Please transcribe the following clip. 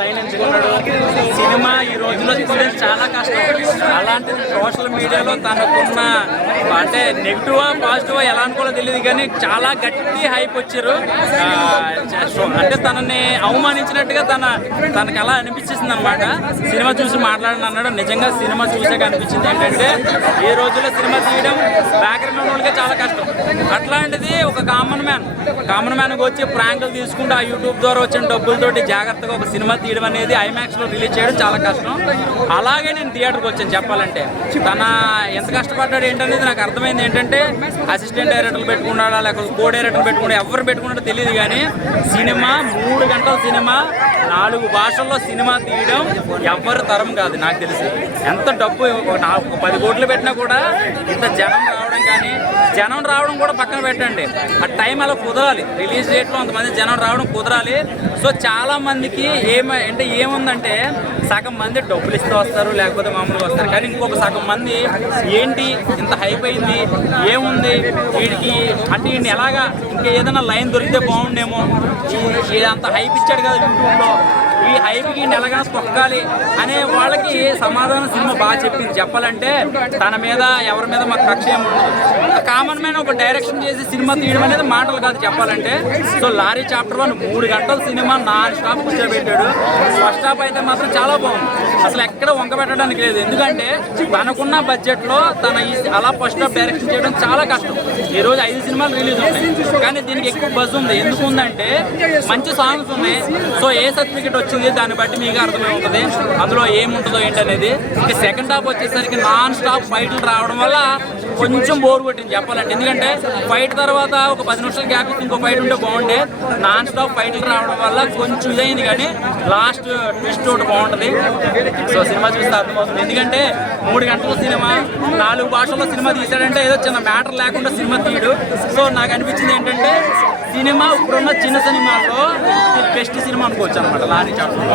Line ఎంచుకున్నాడు. Cinema ఈ రోజుల్లో తీయడం చాలా కష్టం. అలాంటిది సోషల్ మీడియాలో తనకున్న అంటే నెగిటివా పాజిటివా ఎలా అనుకోవాలో తెలియదు కానీ చాలా గట్టి హైప్ వచ్చారు. అంటే తనని అవమానించినట్టుగా తనకు అలా అనిపించేసింది అనమాట. సినిమా చూసి మాట్లాడని అన్నాడు. నిజంగా సినిమా చూసాక అనిపించింది ఏంటంటే ఈ రోజుల్లో సినిమా తీయడం బ్యాక్గ్రౌండ్ వాళ్ళకే చాలా కష్టం. అట్లాంటిది ఒక కామన్ మ్యాన్కి వచ్చి ప్రాంకులు తీసుకుంటూ ఆ యూట్యూబ్ ద్వారా వచ్చిన డబ్బులతోటి జాగ్రత్తగా ఒక సినిమా తీయడం అనేది ఐమాక్స్లో రిలీజ్ చేయడం చాలా కష్టం. అలాగే నేను థియేటర్కి వచ్చాను చెప్పాలంటే. తన ఎంత కష్టపడ్డాడు ఏంటనేది నాకు అర్థమైంది. ఏంటంటే అసిస్టెంట్ డైరెక్టర్లు పెట్టుకున్నాడా లేకపోతే కో డైరెక్టర్లు పెట్టుకున్నాడు ఎవరు పెట్టుకున్నాడో తెలియదు కానీ సినిమా 3 గంటల సినిమా 4 భాషల్లో సినిమా తీయడం ఎవరి తరం కాదు నాకు తెలిసి. ఎంత డబ్బు 10 కోట్లు పెట్టినా కూడా ఇంత జనం రావడం కూడా పక్కన పెట్టండి. ఆ టైం అలా కుదరాలి. రిలీజ్ డేట్లో అంతమంది జనం రావడం కుదరాలి. సో చాలా మందికి ఏముందంటే సగం మంది డబ్బులు ఇస్తూ వస్తారు లేకపోతే మామూలుగా వస్తారు. కానీ ఇంకొక సగం మంది ఏంటి ఇంత హైప్ అయింది ఏముంది వీడికి అంటే వీడిని ఎలాగా ఇంకా ఏదైనా లైన్ దొరికితే బాగుండేమో, అంత హైప్ ఇచ్చాడు కదా యూట్యూబ్లో, ఈ హైప్కి ఎలాగా తొక్కాలి అనే వాళ్ళకి సమాధానం సినిమా బాగా చెప్పింది. చెప్పాలంటే తన మీద ఎవరి మీద మాకు కక్ష ఏముండదు. కామన్ మ్యాన్ ఒక డైరెక్షన్ చేసి సినిమా తీయడం అనేది మాటలు కాదు చెప్పాలంటే. సో లారీ చాప్టర్ 1 3 గంటల సినిమా నాన్ స్టాప్ కూర్చోబెట్టాడు. ఫస్ట్ హాఫ్ అయితే మాత్రం చాలా బాగుంది. అసలు ఎక్కడ వంక పెట్టడానికి లేదు. ఎందుకంటే తనకున్న బడ్జెట్లో అలా ఫస్ట్ హాఫ్ డైరెక్షన్ చేయడం చాలా కష్టం. ఈరోజు 5 సినిమాలు రిలీజ్ ఉన్నాయి కానీ దీనికి ఎక్కువ బజ్ ఉంది. ఎందుకు ఉందంటే మంచి సాంగ్స్ ఉన్నాయి. సో ఏ సర్టిఫికేట్ వచ్చింది దాన్ని బట్టి మీకు అర్థమై ఉంటుంది అందులో ఏముంటుందో ఏంటనేది. ఇంకా సెకండ్ హాఫ్ వచ్చేసరికి నాన్ స్టాప్ ఫైట్లు రావడం వల్ల కొంచెం బోర్ కొట్టింది చెప్పాలంటే. ఎందుకంటే ఫైట్ తర్వాత ఒక 10 నిమిషాలు గ్యాప్ ఇచ్చి ఇంకో ఫైట్ ఉంటే బాగుండే. నాన్ స్టాప్ ఫైట్లు రావడం వల్ల కొంచెం ఇదైంది కానీ లాస్ట్ ట్విస్ట్ ఒకటి బాగుంటుంది. సో సినిమా చూస్తే అర్థమవుతుంది. ఎందుకంటే 3 గంటల సినిమా 4 భాషల్లో సినిమా తీసాడంటే ఏదో చిన్న మ్యాటర్ లేకుండా సినిమా తీయడు. సో నాకు అనిపించింది ఏంటంటే సినిమా ఇప్పుడున్న చిన్న సినిమాల్లో బెస్ట్ సినిమా అనుకోవచ్చు అనమాట లారీ చాప్టర్.